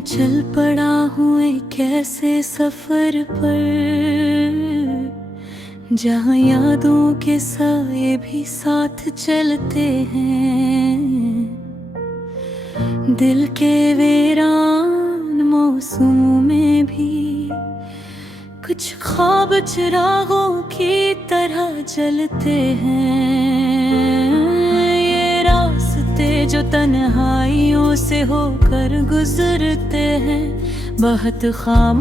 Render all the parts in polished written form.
मैं चल पड़ा हूँ एक ऐसे सफर पर, जहाँ यादों के साए भी साथ चलते हैं। दिल के वीरान मौसमों में भी कुछ ख्वाब चिरागों की तरह जलते हैं। ये रास्ते जो तन्हाइयों से होकर गुजरते हैं, बहुत खामोश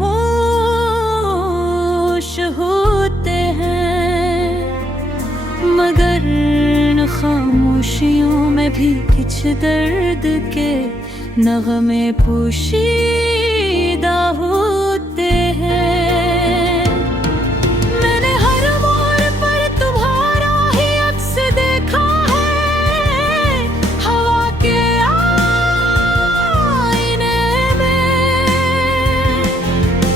होते हैं, मगर इन खामोशियों में भी कुछ दर्द के नगमे पोशीदा होते हैं। मैंने हर मोड़ पर तुम्हारा ही अक्स देखा है, हवा के आईने में।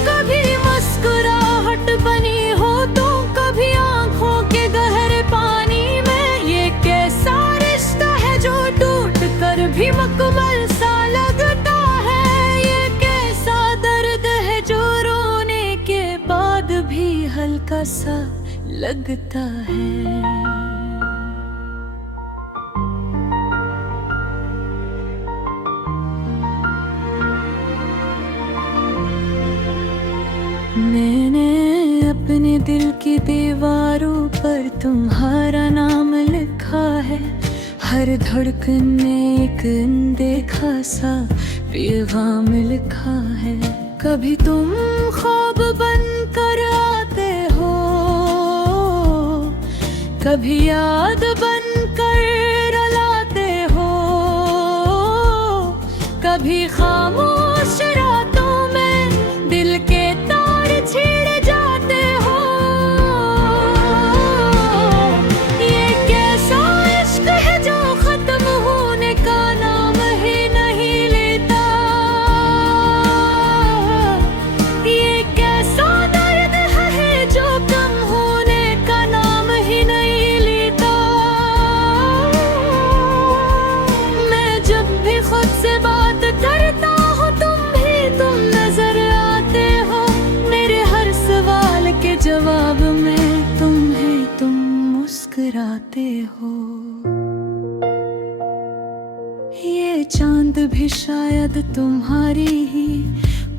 कभी मुस्कुराहट बनी हो तो कभी आंखों के गहरे पानी में। ये कैसा रिश्ता है जो टूट कर भी मुकम्मल सा लगता है। ये कैसा दर्द है जो रोने के बाद भी हल्का सा लगता है। मैंने अपने दिल की दीवारों पर तुम्हारा नाम लिखा है। हर धड़कन में एक अनदेखा सा पैगाम लिखा है। कभी तुम ख्वाब बनकर आते हो, कभी याद बनकर रुलाते हो, कभी खामोश रातों में दिल के तार छिड़ जाते हो। ये कैसा इश्क है जो खत्म होने का नाम ही नहीं लेता। ये कैसा दर्द है जो कम होने का नाम ही नहीं लेता। मैं जब भी खुद से बात करता हूँ तुम नजर आते हो। मेरे हर सवाल के जवाब में तुम मुस्कुराते हो। ये चांद भी शायद तुम्हारी ही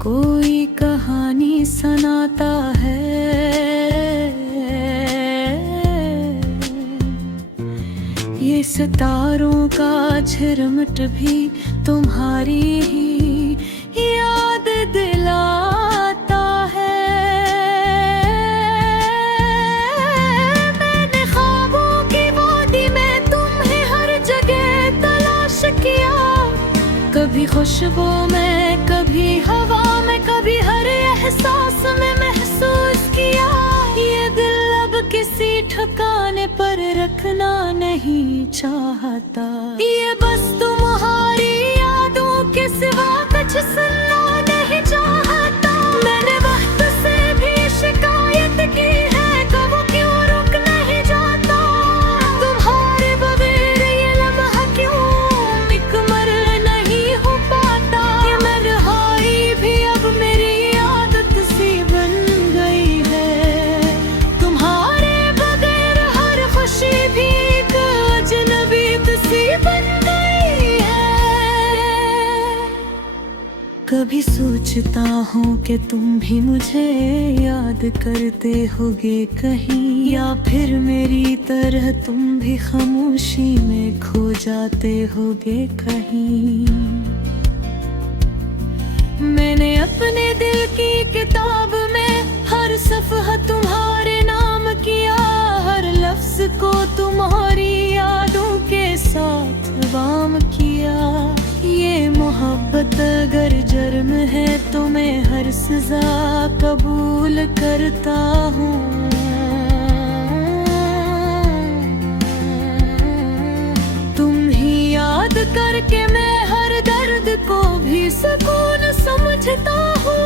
कोई कहानी सुनाता है। ये सितारों का झिरमिट भी तुम्हारी ही याद दिलाता है। मैंने ख्वाबों की वादी में तुम्हें हर जगह तलाश किया। कभी खुशबू में, कभी हवा में, कभी हर एहसास में महसूस किया। ये दिल अब किसी ठिकाने पर रखना नहीं चाहता। ये बस तुम्हारी यादों के सिवा कुछ सुनना नहीं चाहता। मैंने वक्त से भी शिकायत की है, कब क्यों रुक नहीं जाता। तुम्हारे बगैर ये लम्हा क्यों मुकम्मल नहीं हो पाता। ये तन्हाई भी अब मेरी आदत सी बन गई है। तुम्हारे बगैर हर खुशी भी एक अजनबी सी बन गई है। कभी सोचता हूँ कि तुम भी मुझे याद करते होगे कहीं, या फिर मेरी तरह तुम भी खामोशी में खो जाते होगे कहीं। मैंने अपने दिल की किताब में हर सफ़हा तुम्हारे नाम किया। हर लफ्ज को तुम्हारी यादों के साथ वाम किया। ये मोहब्बत अगर जुर्म है तो मैं हर सजा कबूल करता हूँ। तुम ही याद करके मैं हर दर्द को भी सुकून समझता हूँ।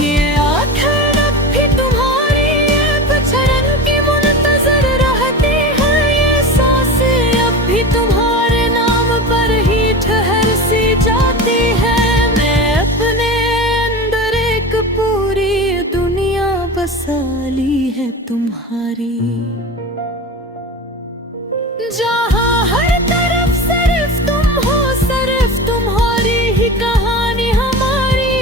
ये आखिर अब भी तुम्हारी एक चरण की मुंतजर रहती है। ये सांसें अब तुम्हारी। जहाँ हर तरफ सिर्फ तुम हो, सिर्फ तुम्हारी ही कहानी हमारी।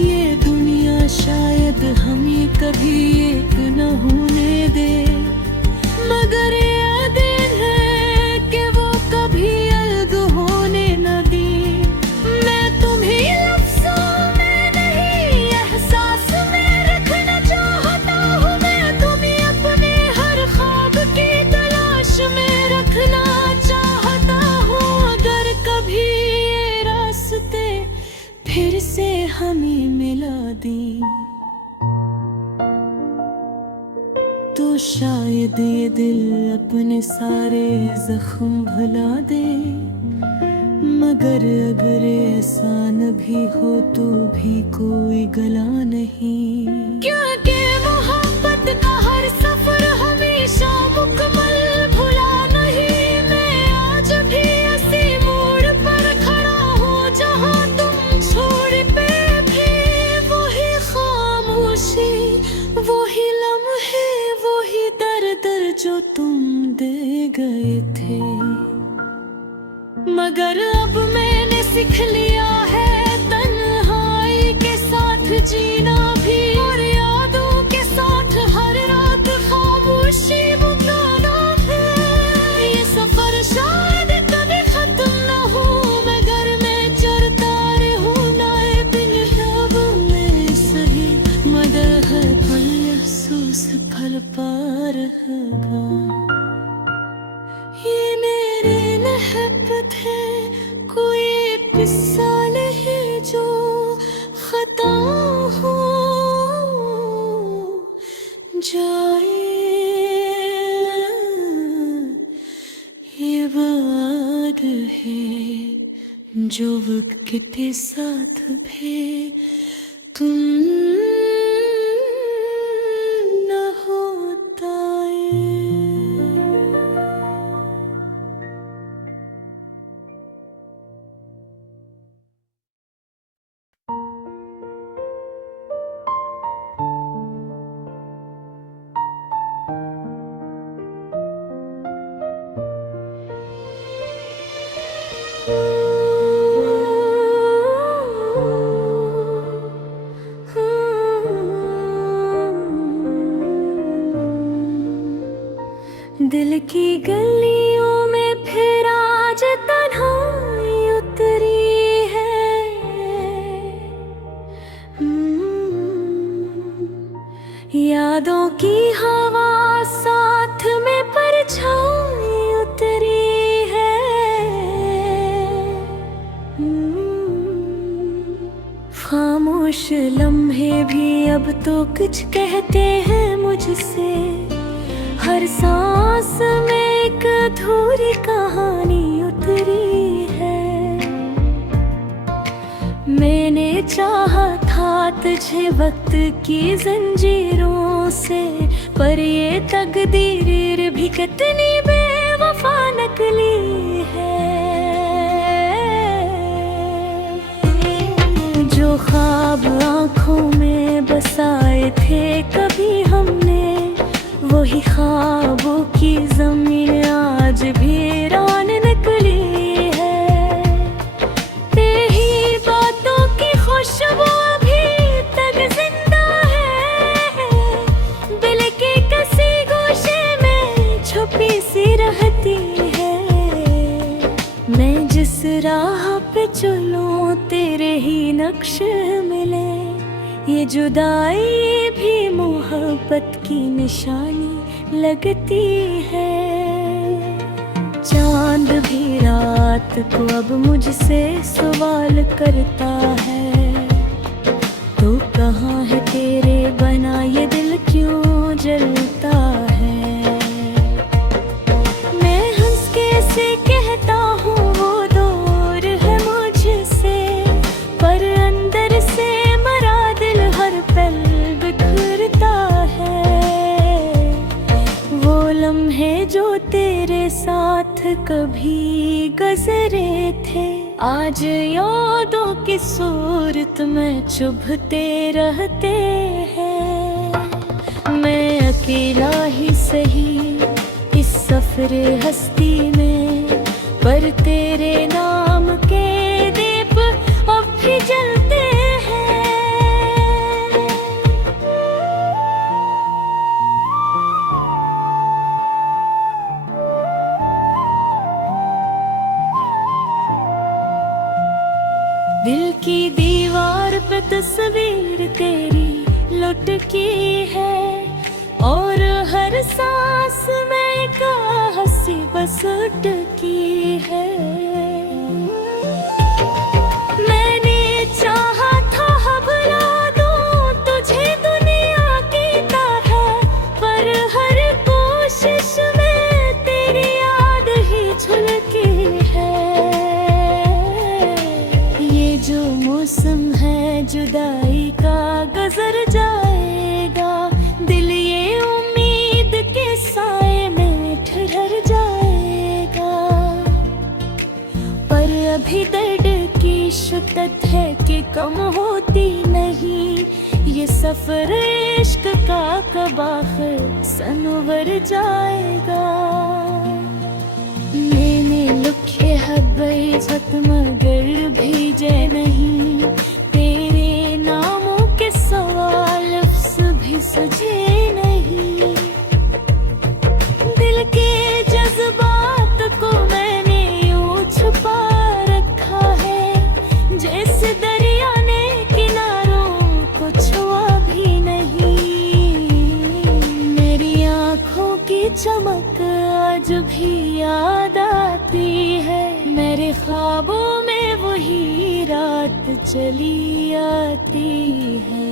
ये दुनिया शायद हमें कभी एक न होने दे, मगर ये दिन है कि वो कभी अलग होने न दी। मैं तुम्हें लफ्ज़ों में नहीं, एहसास में रखना चाहता हूँ। मैं तुम्हें अपने हर ख्वाब की तलाश में रखना चाहता हूँ। अगर कभी ये रास्ते फिर से हमें मिला दी, तो शायद ये दिल अपने सारे जख्म भुला दे। मगर अगर एहसान भी हो तो भी कोई गला नहीं, क्योंकि मोहब्बत का हर सफर हमेशा मुकम्मल भुला नहीं। मैं आज भी इसी मोड़ पर खड़ा हूँ जहाँ तुम छोड़ पे भी। वही खामोशी, वही लम्हे, वही दर्द जो तुम दे गए थे। मगर अब मैंने सीख लिया है तन्हाई के साथ जीना भी, और यादों के साथ हर रात खामोशी बुलाना है। ये सफर शायद कभी खत्म न हो, मगर मैं चलता रहूं नए बिन रब में सही। मगर हर पल अफसोस फल पार होगा। ये मेरे मोहब्बत है, कोई किस्सा नहीं जो खता हो जाए। ये बात है जो वक्त के साथ भी तुम न होता है। दिल की गलियों में फिर आज तन्हाई उतरी है। यादों की हवा साथ में परछाई उतरी है। खामोश लम्हे भी अब तो कुछ कहते हैं मुझसे। हर सांस में एक अधूरी कहानी उतरी है। मैंने चाहा था तुझे वक्त की जंजीरों से, पर ये तकदीर भी कितनी बेवफा निकली है। जो ख्वाब आँखों में बसाए थे कभी हमने, वही ख्वाबों की ज़मीन आज भी वीरान निकली है। तेरी बातों की खुशबू अभी तक जिंदा है, दिल के किसी गोशे में छुपी सी रहती है। मैं जिस राह पे चलूं तेरे ही नक्श मिले, ये जुदाई भी मोहब्बत की निशानी लगती है। चांद भी रात को अब मुझसे सवाल करता है, तो कहाँ है तेरे बना ये दिल क्यों जलता है। मैं हंस के से कहता हूँ वो दूर है मुझसे, पर अंदर से मरा दिल हर पल बिखरता है। वो लम्हे जो तेरे साथ कभी गुजरे थे, आज यादों की सूरत में चुभते रहते हैं। अकेला ही सही इस सफरे हस्ती में, पर तेरे नाम के दीप अब भी जलते हैं। दिल की दीवार पे तस्वीर तेरी लुटकी है, और हर सांस में एक हंसी बस अटकी है। मैंने चाहा था भुला दूं तुझे दुनिया की तरह, पर हर कोशिश में तेरी याद ही झलकी है। ये जो मौसम है जुदाई का गुजर जाएगा, दिल ये उम्मीद के साए में ठहर जाएगा। पर अभी दर्द की शिद्दत है कि कम होती नहीं, ये सफर इश्क का कब आखिर सनवर जाएगा। मैंने लिखे हद मगर भीजे नहीं, तेरे नामों के सवाल लफ्ज़ भी सजे नहीं। दिल के जज्बात को मैंने यूं छुपा रखा है, जैसे दरिया ने किनारों को छुआ भी नहीं। मेरी आँखों की चमक आज भी याद आती है, मेरे ख्वाबों में वही रात चली आती है।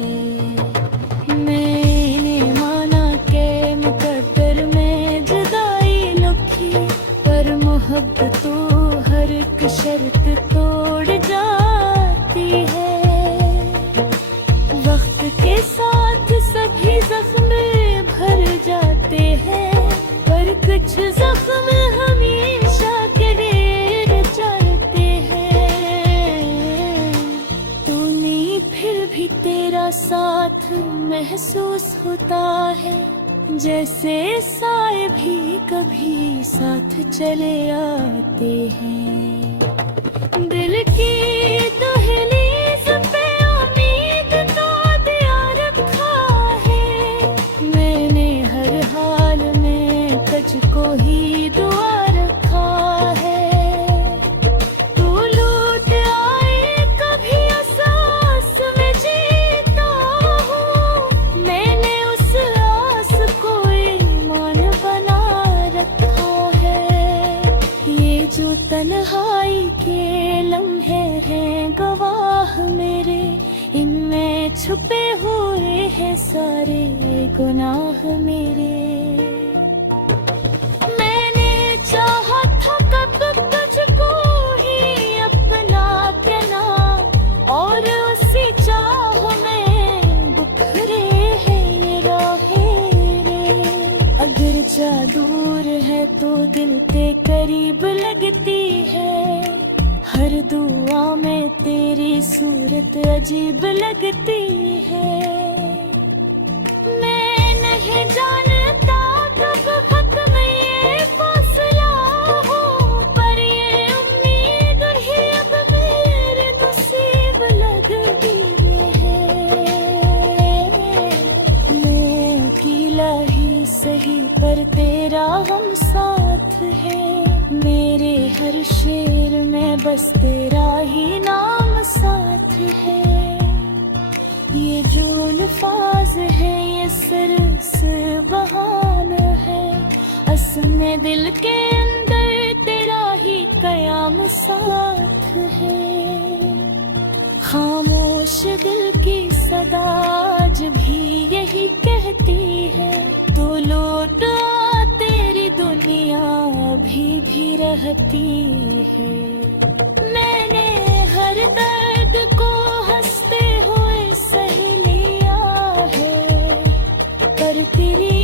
मैंने माना के मुकद्दर में जुदाई लिखी, पर मोहब्बत तो हर एक शर्त तोड़ जाती है। वक्त के साथ सभी जख्म भर जाते हैं, पर कुछ जख्म हमेशा के लिए रह जाते हैं। तू नहीं फिर भी तेरा साथ महसूस होता है, जैसे साए भी कभी साथ चले आते हैं। दिल की दहलीज पे उम्मीद का दिया रखा है, मैंने हर हाल में तुझको ही दुआ रखा है। तू लौट आए कभी एहसास में जीता हूँ, मैंने उस आस को ईमान बना रखा है। ये जो तन्हाई के लम्हे हैं गवाह मेरे, इनमें छुपे हुए हैं सारे गुनाह मेरे। मैंने चाहा था कब तुझको ही अपना कहना, और उसी चाह में बिखरे हैं ये राहें रे। अगर जा दूर है तो दिल के करीब लगती है, हर दुआ में तेरी सूरत अजीब लगती है। मैं नहीं जानता कब खत्म ये फासला हो, पर ये उम्मीद ही अब मेरे नसीब लगती है। मैं अकेला ही सही पर तेरा हम साथ है, मेरे हर शेर में बस तेरा ही नाम साथ है। ये जो अल्फाज है ये सिर्फ बहाना है, असल में दिल के अंदर तेरा ही कयाम साथ है। खामोश दिल की सदा आज भी यही कहती है, तू लौट आ तेरी दुनिया भी रहती है। मैंने हर दर्द को हंसते हुए सह लिया है, पर तेरी